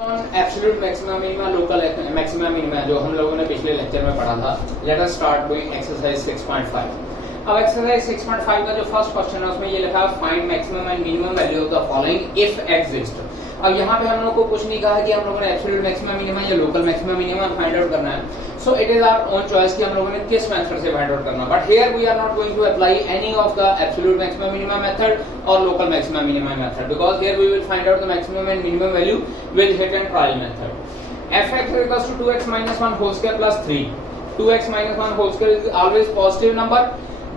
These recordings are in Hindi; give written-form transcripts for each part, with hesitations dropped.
Absolute maxima minima local maxima minima जो हम लोगों ने पिछले लेक्चर में पढ़ा था। Let us start doing exercise 6.5। अब एक्सरसाइज 6.5 का जो फर्स्ट क्वेश्चन है उसमें ये लिखा है find maximum and minimum value of the following if exist. अब यहाँ पे हम लोग को कुछ नहीं कहा कि हम लोगों ने एब्सोल्यूट मैक्सिमा मिनिमा या local maxima minima find out करना है। So it is our own choice कि हम लोगों ने किस मेथड से फाइंड आउट करना। But here we are not going to apply any of the absolute maxima minima method और local maxima minima method because here we will find out the maximum and minimum value with hit and trial method. fx is equals to 2x minus 1 whole square plus 3. 2x minus 1 whole square is always positive number.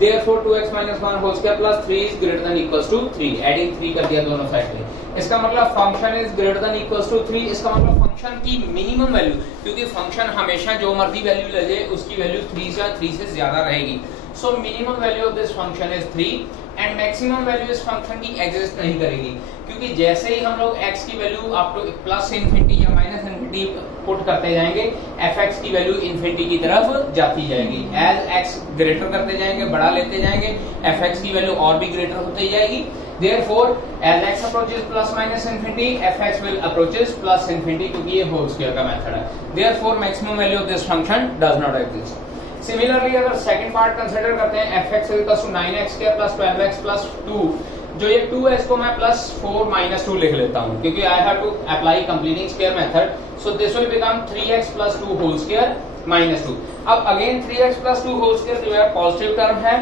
Therefore 2x minus 1 whole square plus 3 is greater than equals to 3. Adding 3 कर दिया दोनों साइड पे। इसका मतलब function is greater than equals to 3। इसका मतलब फंक्शन की मिनिमम वैल्यू, क्योंकि फंक्शन हमेशा जो मर्जी वैल्यू ले जाए उसकी वैल्यू 3 से ज्यादा रहेगी। So minimum value of this function is 3 and maximum value इस फंक्शन की एग्जिस्ट नहीं करेगी, क्योंकि जैसे ही हम लोग x की value up two plus infinity या माइनस इन्फिनिटी पुट करते जाएंगे fx की वैल्यू इन्फिनिटी की तरफ जाती जाएगी। एज x ग्रेटर करते जाएंगे, बढ़ा लेते जाएंगे, fx की वैल्यू और भी ग्रेटर होती जाएगी। Therefore, as x approaches plus minus infinity, fx will approaches plus infinity क्योंकि ये whole square का मेथड है। Therefore, maximum value of this function does not exist. Similarly, अगर second part consider करते हैं fx is equal to 9x square plus 12x plus 2, जो ये 2 है इसको मैं plus 4 minus 2 लिख लेता हूँ क्योंकि I have to apply completing square method. So this will become 3x plus 2 whole square minus 2. अब again 3x plus 2 whole square जो है positive term है,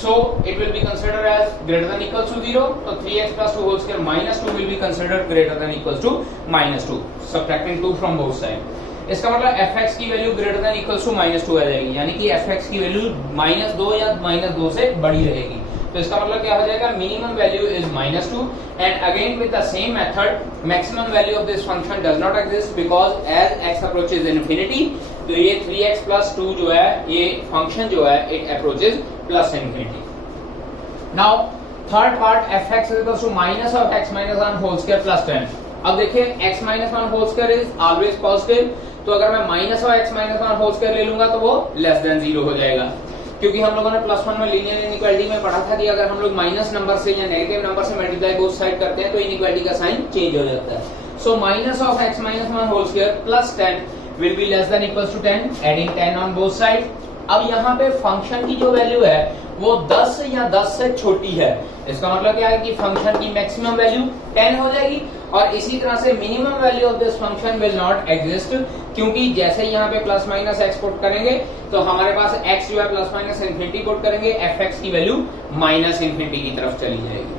so it will be considered as greater than equals to 0. So 3x plus 2 whole square minus 2 will be considered greater than equals to minus 2, subtracting 2 from both sides. इसका मतलब fx की value greater than equals to minus 2 आ जाएगी, यानी कि fx की वैल्यू -2 या -2 से बड़ी रहेगी। तो इसका मतलब क्या हो जाएगा, minimum value is -2 and again with the same method maximum value of this function does not exist because as x approaches infinity, तो ये 3x plus 2 जो है ये फंक्शन जो है it approaches plus infinity. Now third part fx is equals to minus of x minus 1 whole square plus 10। अब देखिए x minus 1 whole square is always positive, तो अगर मैं minus of x minus 1 whole square ले लूंगा तो वो लेस देन 0 हो जाएगा, क्योंकि हम लोगों ने प्लस 1 में लीनियर इनइक्वालिटी में पढ़ा था कि अगर हम लोग माइनस नंबर से या नेगेटिव नंबर से मल्टीप्लाई बोथ साइड करते हैं तो इनइक्वालिटी का साइन चेंज हो जाता है। So minus of x minus 1 whole square plus 10 will be less than equals to 10, adding 10 on both sides। अब यहाँ पे फंक्शन की जो वैल्यू है वो 10 या 10 से छोटी है, इसका मतलब क्या है कि फंक्शन की मैक्सिमम वैल्यू 10 हो जाएगी और इसी तरह से minimum value of this function will not exist, क्योंकि जैसे ही यहाँ पे प्लस माइनस x पुट करेंगे तो हमारे पास x जो है प्लस माइनस इन्फिनिटी पुट करेंगे, fx की वैल्यू माइनस इन्फिनिटी की तरफ चली जाएगी।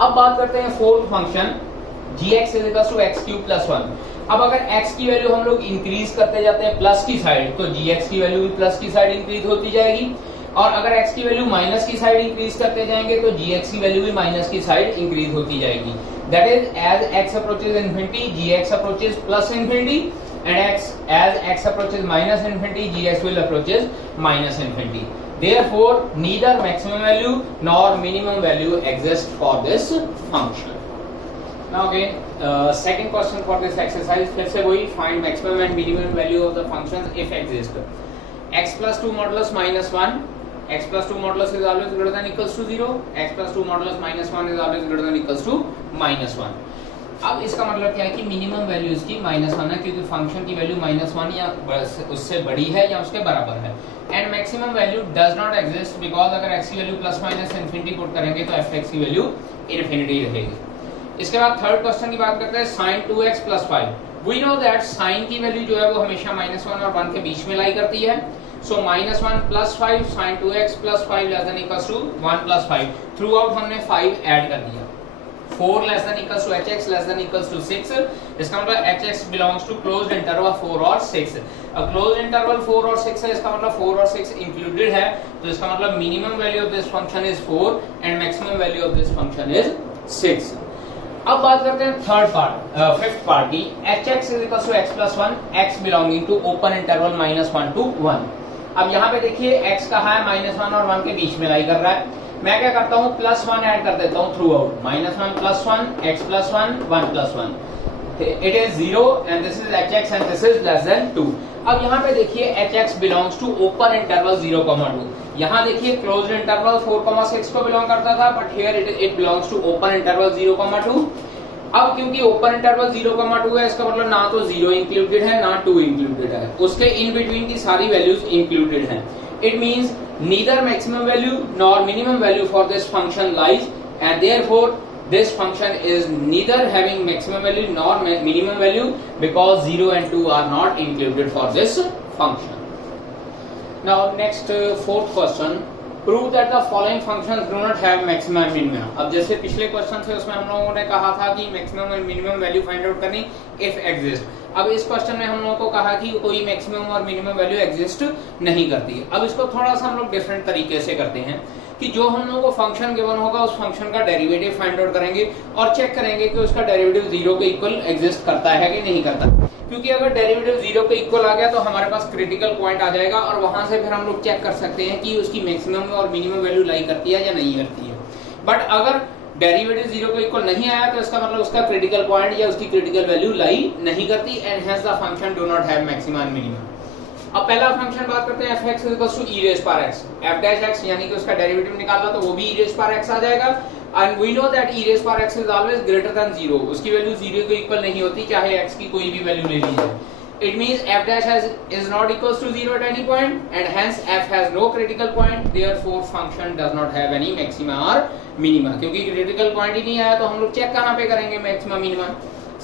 अब बात करते हैं fourth function gx is equals to x cube plus 1। अब अगर x की वैल्यू हम लोग इंक्रीज करते जाते हैं प्लस की साइड, तो gx की वैल्यू भी प्लस की साइड इंक्रीज होती जाएगी, और अगर x की वैल्यू माइनस की साइड इंक्रीज करते जाएंगे तो gx की वैल्यू भी माइनस की साइड इंक्रीज होती जाएगी। That is as x approaches infinity gx approaches plus infinity and as x approaches minus infinity gx will approaches minus infinity. Therefore, neither maximum value nor minimum value exists for this function. Now again, second question for this exercise, फिर से वही find maximum and minimum value of the functions if exist. X plus 2 modulus minus 1, x plus 2 modulus is always greater than equals to 0, x plus 2 modulus minus 1 is always greater than equals to minus 1। अब इसका मतलब क्या है कि मिनिमम वैल्यू इसकी -1 है, क्योंकि फंक्शन की वैल्यू -1 या उससे बड़ी है या उसके बराबर है, and maximum value does not exist because अगर x की value plus minus infinity put करेंगे तो fx की वैल्यू इन्फिनिटी रहेगी। इसके बाद थर्ड क्वेश्चन की बात करते हैं sin 2x plus 5। We know that sin की वैल्यू जो है वो हमेशा -1 और 1 के बीच में लाई करती है। सो -1 plus 5 sin 2x plus 5 less than equals to 1 plus 5। Through out हमने 5 ऐड कर दिया। 4 less than equals to hx less than equals to 6। इसका मतलब hx belongs to closed interval 4 और 6। अब closed interval 4 और 6 है, इसका मतलब 4 और 6 इंक्लूडेड है, तो इसका मतलब minimum value of this function is 4 and maximum value of this function is 6। अब बात करते हैं थर्ड पार्ट फिफ्थ पार्ट की। hx is equals to x plus 1, x belonging to open interval -1 to 1। अब यहाँ पे देखिए x का है -1 और 1 के बीच में लाई कर रहा है, मैं क्या करता हूँ प्लस 1 ऐड कर देता हूँ through out, -1 plus 1 x plus 1 1 plus 1, it is 0 and this is hx and this is less than 2। अब यहाँ पे देखिए hx belongs to open interval 0,2। यहाँ देखिए क्लोज्ड इंटरवल 4,6 को बिलोंग करता था, but here it belongs to open interval 0,2। अब क्योंकि ओपन इंटरवल 0,2 है, इसका मतलब ना तो 0 इंक्लूडेड है ना 2 इंक्लूडेड है, उसके इन बिटवीन की सारी वैल्यूज इंक्लूडेड हैं. It means neither maximum value nor minimum value for this function lies, and therefore this function is neither having maximum value nor minimum value because 0 and 2 are not included for this function. Now next fourth question, prove that the following functions do not have maximum and minimum. अब जैसे पिछले क्वेश्चन थे उसमें हम लोगों ने कहा था कि मैक्सिमम और मिनिमम वैल्यू फाइंड आउट करनी इफ एग्जिस्ट. अब इस क्वेश्चन में हम लोगों को कहा कि कोई मैक्सिमम और मिनिमम वैल्यू एग्जिस्ट नहीं करती. अब इसको थोड़ा सा हम लोग डिफरेंट तरीके से करते हैं कि जो हम लोगों को फंक्शन गिवन होगा उस फंक्शन का डेरिवेटिव फाइंड आउट करेंगे और चेक करेंगे कि उसका डेरिवेटिव 0 के इक्वल एग्जिस्ट करता है कि नहीं करता. क्योंकि अगर डेरिवेटिव 0 के इक्वल आ गया तो हमारे पास क्रिटिकल पॉइंट आ जाएगा और वहां से फिर हम लोग चेक कर सकते हैं कि उसकी मैक्सिमम और मिनिमम वैल्यू लाई करती है या नहीं करती है. बट अगर डेरिवेटिव 0 के इक्वल नहीं आया तो इसका मतलब उसका क्रिटिकल पॉइंट या उसकी क्रिटिकल वैल्यू लाई नहीं करती, and hence the function do not have maximum and minimum. अब पहला फंक्शन बात करते हैं fx = e raised power x. f dash x यानी कि उसका डेरिवेटिव निकालना तो वो भी e raised power x आ जाएगा, and we know that e raised power x is always greater than 0. उसकी वैल्यू 0 के इक्वल नहीं होती चाहे x की कोई भी वैल्यू ले ली जाए. It means f dash is not equals to 0 at any point, and hence f has no critical point. Therefore, function does not have any maxima or minima. क्योंकि critical point ही नहीं आया तो हम लोग चेक कहाँ पे करेंगे maxima minima.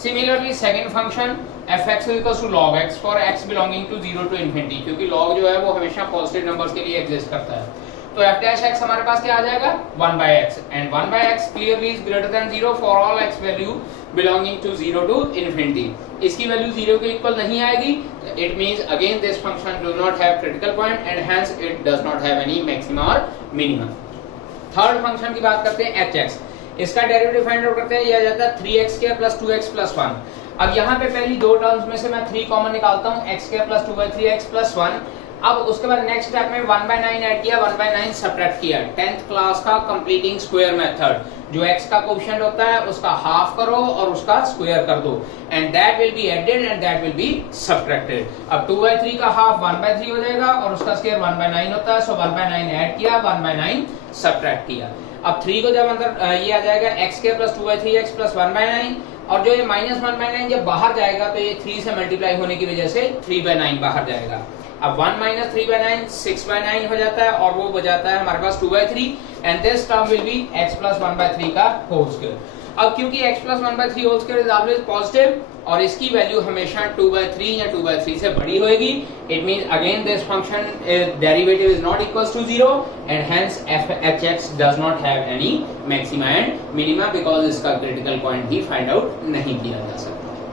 Similarly, second function fx is log x for x belonging to 0 to infinity, क्योंकि log जो है वो हमेशा पॉजिटिव नंबर्स के लिए एग्जिस्ट करता है. तो f dash x हमारे पास क्या आ जाएगा 1/x, and 1/x clearly is greater than 0 for all x value belonging to 0 to infinity. इसकी वैल्यू 0 के इक्वल नहीं आएगी. It means again this function do not have critical point and hence it does not have any maxima or minima. Third function की बात करते हैं hx. इसका डेरिवेटिव फाइंड आउट करते हैं, यह जाता है 3x² + 2x + 1. अब यहाँ पे पहली दो टर्म्स में से मैं 3 कॉमन निकालता हूँ, x² + 2/3x + 1. अब उसके बाद नेक्स्ट स्टेप में 1/9 ऐड किया, 1/9 सब्ट्रैक्ट किया. 10th क्लास का कंप्लीटिंग स्क्वायर मेथड, जो x का कोएफिशिएंट होता है उसका हाफ करो और उसका स्क्वायर कर दो, and that will be added and that will be subtracted. अब 2/3 का हाफ 1/3 हो जाएगा और उसका स्क्वायर 1/9 होता है, सो 1/9 ऐड किया, 1/9 सब्ट्रैक्ट किया. अब 3 को जब अंदर ये आ जाएगा x² + 2/3x + 1/9, और जो ये -1/9 जब बाहर जाएगा तो ये 3 से मल्टीप्लाई होने की वजह से 3/9 बाहर जाएगा. अब 1 - 3/9 6/9 हो जाता है और वो हो जाता है हमारे पास 2/3, and this term will be x + 1/3 का होल स्क्वायर. अब क्योंकि x + 1/3 whole square is always positive और इसकी वैल्यू हमेशा 2/3 या 2/3 से बड़ी होगी, it means again this function derivative is not equals to 0 and hence fhx does not have any maxima and minima because इसका क्रिटिकल पॉइंट भी फाइंड आउट नहीं किया जा सकता.